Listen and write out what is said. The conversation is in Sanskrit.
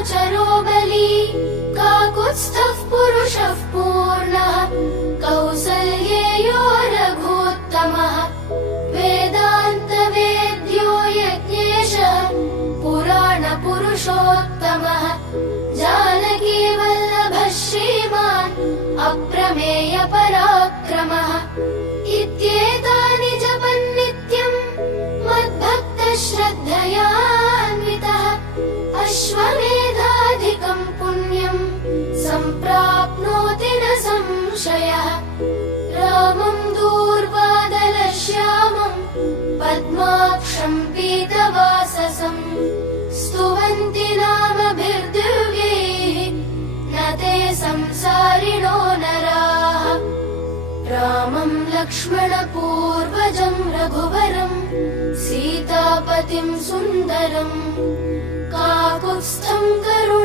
सहचरो बली काकुत्स्थः पुरुषः पूर्णः कौसल्येयो रघुत्तमः वेदान्तवेद्यो यज्ञेशः पुराणपुरुषोत्तमः जानकी वल्लभः श्रीमान् अप्रमेय पराक्रमः इत्येतानि जपन्नित्यम् मद्भक्तः श्रद्धयान्वितः अश्वमेधाधिकम् पुण्यम् सम्प्राप्नोति न संशयः रामम् दूर्वादलश्यामम् पद्माक्षम् पीतवाससम् स्तुवन्ति नामभिर्दिव्यैः न ते संसारिणो नराः रामम् लक्ष्मणपूर्वजम् रघुवरम् सीतापतिम् सुन्दरम् काकुत्स्थम् करुणावतारम्